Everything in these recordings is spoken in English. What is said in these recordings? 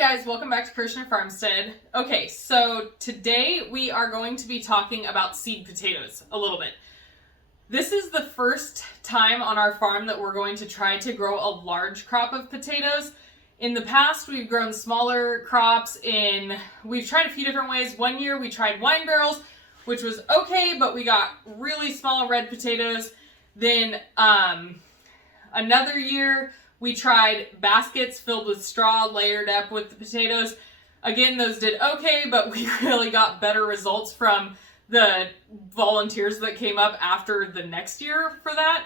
guys, welcome back to Christian FarmStead. Okay, so today we are going to be talking about seed potatoes a little bit. This is the first time on our farm that we're going to try to grow a large crop of potatoes. In the past, we've grown smaller crops we've tried a few different ways. One year we tried wine barrels, which was okay, but we got really small red potatoes. Then another year, we tried baskets filled with straw layered up with the potatoes. Again, those did okay, but we really got better results from the volunteers that came up after the next year for that.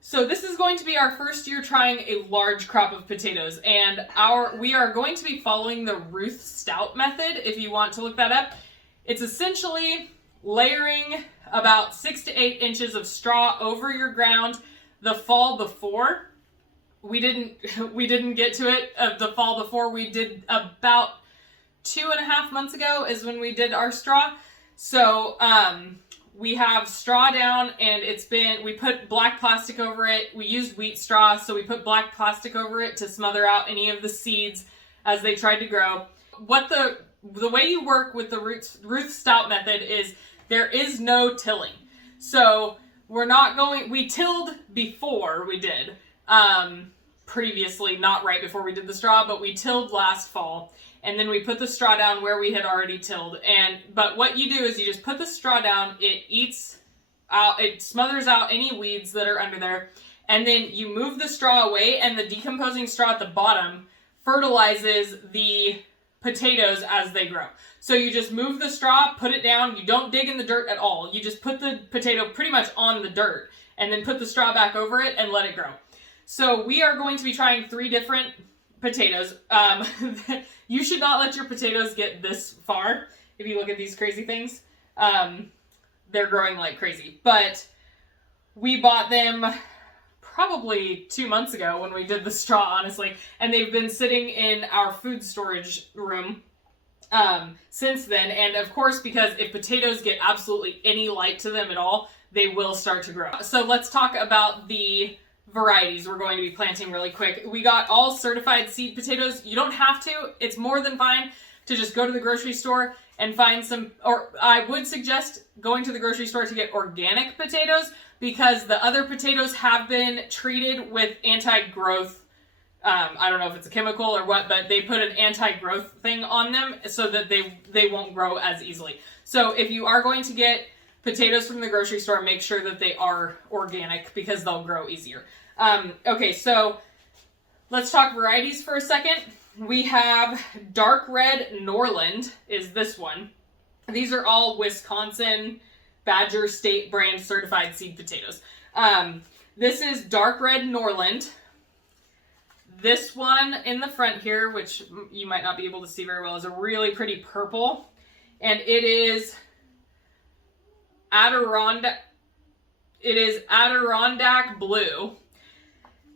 So this is going to be our first year trying a large crop of potatoes, and we are going to be following the Ruth Stout method, if you want to look that up. It's essentially layering about 6 to 8 inches of straw over your ground the fall before. We didn't get to it the fall before. We did about 2.5 months ago is when we did our straw. So we have straw down, and we put black plastic over it. We used wheat straw, so we put black plastic over it to smother out any of the seeds as they tried to grow. What the way you work with the Ruth Stout method is there is no tilling. So we tilled before we did. Previously, not right before we did the straw, but we tilled last fall, and then we put the straw down where we had already tilled. But what you do is you just put the straw down, it smothers out any weeds that are under there, and then you move the straw away, and the decomposing straw at the bottom fertilizes the potatoes as they grow. So you just move the straw, put it down, you don't dig in the dirt at all. You just put the potato pretty much on the dirt, and then put the straw back over it and let it grow. So we are going to be trying 3 different potatoes. You should not let your potatoes get this far. If you look at these crazy things, they're growing like crazy. But we bought them probably 2 months ago when we did the straw, honestly. And they've been sitting in our food storage room since then. And of course, because if potatoes get absolutely any light to them at all, they will start to grow. So let's talk about the varieties we're going to be planting really quick. We got all certified seed potatoes. You don't have to. It's more than fine to just go to the grocery store and find some, or I would suggest going to the grocery store to get organic potatoes, because the other potatoes have been treated with anti-growth. I don't know if it's a chemical or what, but they put an anti-growth thing on them so that they won't grow as easily. So if you are going to get potatoes from the grocery store, make sure that they are organic, because they'll grow easier. Okay, so let's talk varieties for a second. We have dark red Norland is this one. These are all Wisconsin Badger State brand certified seed potatoes. This is dark red Norland. This one in the front here, which you might not be able to see very well, is a really pretty purple, and it is Adirondack blue.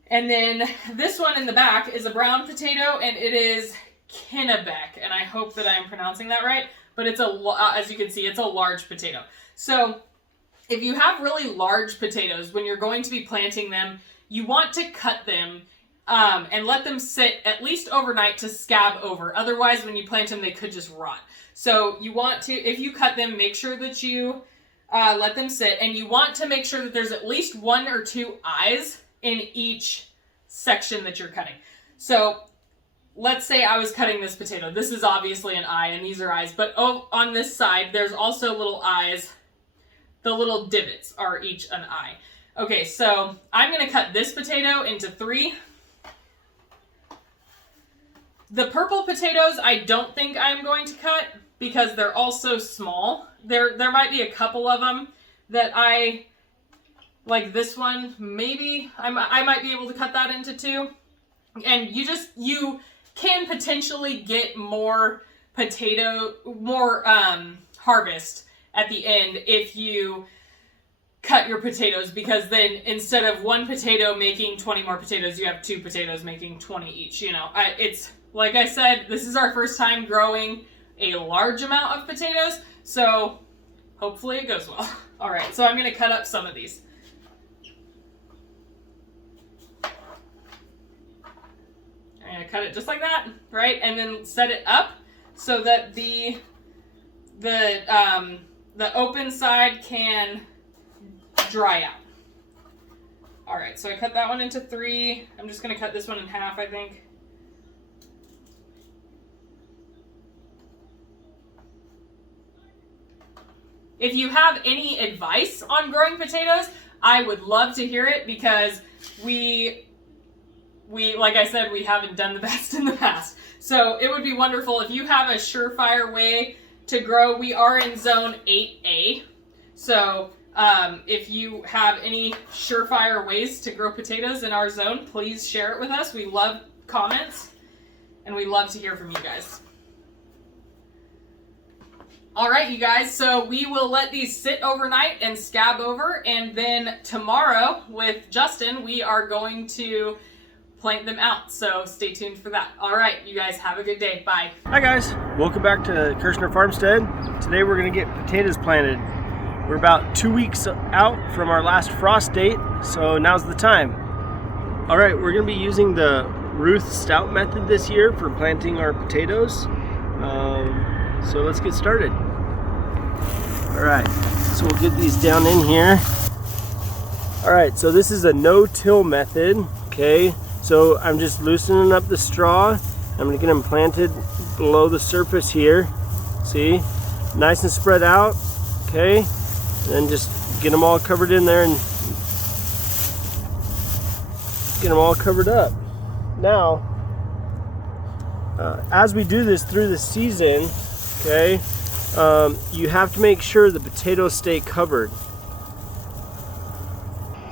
And then this one in the back is a brown potato, and it is Kennebec, and I hope that I am pronouncing that right, but it's as you can see, it's a large potato. So if you have really large potatoes, when you're going to be planting them, you want to cut them and let them sit at least overnight to scab over. Otherwise, when you plant them, they could just rot. So you want to, if you cut them, make sure that you let them sit, and you want to make sure that there's at least 1 or 2 eyes in each section that you're cutting. So let's say I was cutting this potato. This is obviously an eye, and these are eyes, but on this side, there's also little eyes. The little divots are each an eye. Okay, so I'm going to cut this potato into 3. The purple potatoes, I don't think I'm going to cut, because they're all so small. There might be a couple of them that like this one, maybe I might be able to cut that into 2. And you can potentially get more harvest at the end if you cut your potatoes, because then instead of 1 potato making 20 more potatoes, you have 2 potatoes making 20 each. It's like I said, this is our first time growing a large amount of potatoes, so hopefully it goes well. All right, so I'm going to cut up some of these. cut it just like that, right? And then set it up so that the open side can dry out. All right, so I cut that one into 3. I'm just gonna cut this one in half, I think. If you have any advice on growing potatoes, I would love to hear it, because we like I said, we haven't done the best in the past. So it would be wonderful if you have a surefire way to grow. We are in zone 8A. So if you have any surefire ways to grow potatoes in our zone, please share it with us. We love comments and we love to hear from you guys. All right, you guys, so we will let these sit overnight and scab over, and then tomorrow with Justin, we are going to plant them out. So stay tuned for that. All right, you guys have a good day. Bye. Hi guys, welcome back to Kirshner Farmstead. Today we're going to get potatoes planted. We're about 2 weeks out from our last frost date, so now's the time. All right, we're going to be using the Ruth Stout method this year for planting our potatoes. So let's get started. All right, so we'll get these down in here. All right, so this is a no-till method, okay? So I'm just loosening up the straw. I'm gonna get them planted below the surface here. See, nice and spread out, okay? And then just get them all covered in there and get them all covered up. Now, as we do this through the season, okay, you have to make sure the potatoes stay covered.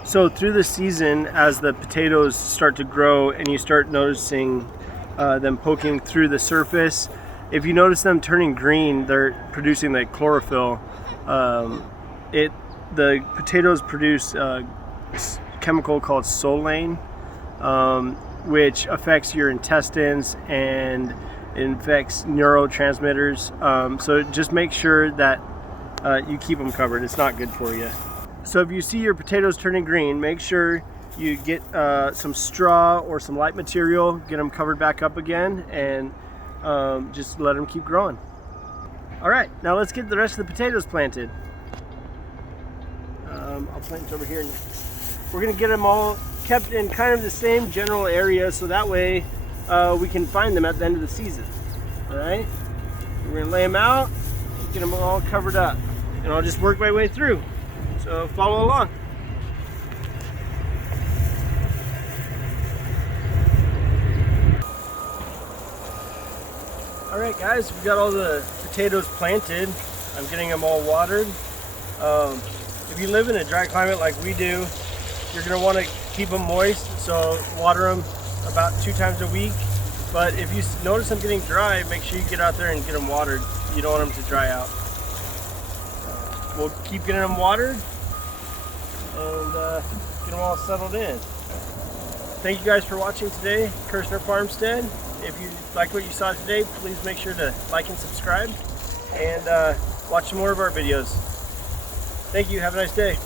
So through the season, as the potatoes start to grow and you start noticing them poking through the surface, if you notice them turning green, they're producing like chlorophyll. The potatoes produce a chemical called solane, which affects your intestines and it infects neurotransmitters. So just make sure that you keep them covered. It's not good for you. So if you see your potatoes turning green, make sure you get some straw or some light material, get them covered back up again, and just let them keep growing. All right, now let's get the rest of the potatoes planted. I'll plant it over here. We're gonna get them all kept in kind of the same general area, so that way we can find them at the end of the season. All right, we're gonna lay them out, get them all covered up, and I'll just work my way through. So follow along. All right, guys, we got all the potatoes planted. I'm getting them all watered. If you live in a dry climate like we do, you're gonna want to keep them moist, so water them about 2 times a week. But if you notice them getting dry, make sure you get out there and get them watered. You don't want them to dry out. We'll keep getting them watered and get them all settled in. Thank you guys for watching today, Kirshner Farmstead. If you like what you saw today, please make sure to like and subscribe and watch some more of our videos. Thank you. Have a nice day.